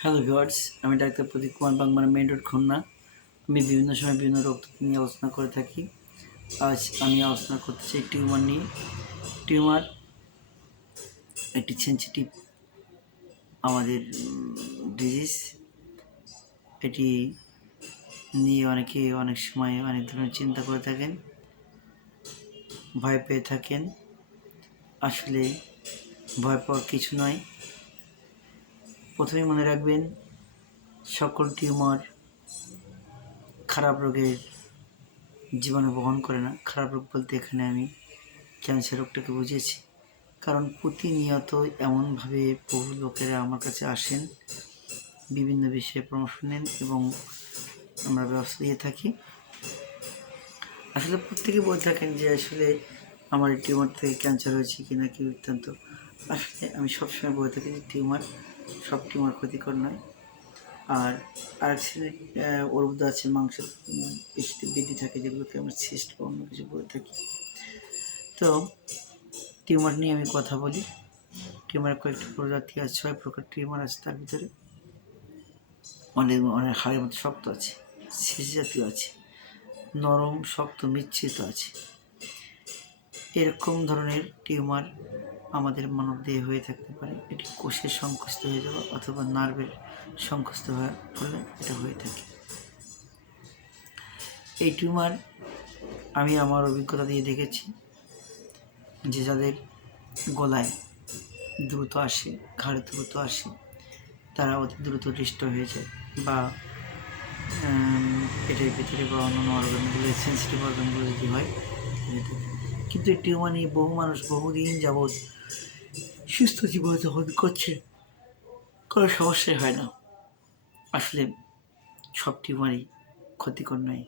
Hello viewers, আমি doctor প্রদীপ Kumar Bagmara main road, Khulna. আমি বিভিন্ন সময় বিভিন্ন রোগ নিয়ে আলোচনা করে থাকি। আজ আমি আলোচনা করতে চাই টিউমার নিয়ে। টিউমার একটি সেন্সিটিভ আমাদের ডিজিজ। এটি নিয়ে অনেকে অনেক সময় অনেক ধরনের চিন্তা করে থাকেন, ভয় পেয়ে থাকেন। আসলে ভয় পাওয়ার কিছু নয়। প্রথমে মনে রাখবেন, সকল টিউমার খারাপ রোগের জীবাণু বহন করে না। খারাপ রোগ বলতে এখানে আমি ক্যান্সার রোগটাকে বুঝিয়েছি। কারণ প্রতিনিয়ত এমনভাবে বহু লোকেরা আমার কাছে আসেন, বিভিন্ন বিষয়ে পরামর্শ নেন এবং আমরা ব্যবস্থা দিয়ে থাকি। আসলে প্রত্যেকে বলে থাকেন যে আসলে আমার এই টিউমার থেকে ক্যান্সার হয়েছে কি না কি বৃত্তান্ত। আসলে আমি সবসময় বলে থাকি যে সব টিউমার ক্ষতিকর নয়। আর আরেক শ্রেণীর অর্বুদ আছে, মাংসের পেশিতে বৃদ্ধি থাকে, যেগুলোকে আমরা সিস্ট বা অন্য কিছু বলে থাকি। তো টিউমার নিয়ে আমি কথা বলি। টিউমারের কয়েকটি প্রজাতি আছে, 6 প্রকার টিউমার আছে। তার ভিতরে অনেক হাড়ের মতো শক্ত আছে, শিশি জাতীয় আছে, নরম শক্ত মিশ্রিত আছে। এরকম ধরনের টিউমার আমাদের মানব দেহে হয়ে থাকতে পারে। এটি কোষের সংকুচিত হয়ে যাওয়া অথবা নার্ভের সংকুচিত হওয়ার ফলে এটা হয়ে থাকে। এই টিউমার আমি আমার অভিজ্ঞতা দিয়ে দেখেছি যে যাদের গলায় দ্রুত আসে, ঘাড়ে দ্রুত আসে, তারা অতি দ্রুত হৃষ্ট হয়ে যায়, বা পেটের ভিতরে বা অন্যান্য অর্গানগুলো, সেন্সিটিভ অর্গানগুলো যদি হয়। কিন্তু এই টিউমার নিয়ে বহু মানুষ বহুদিন যাবৎ সুস্থ জীবনযাপন করছে, কোনো সমস্যাই হয় না। আসলে সব টিউমারই ক্ষতিকর নয়।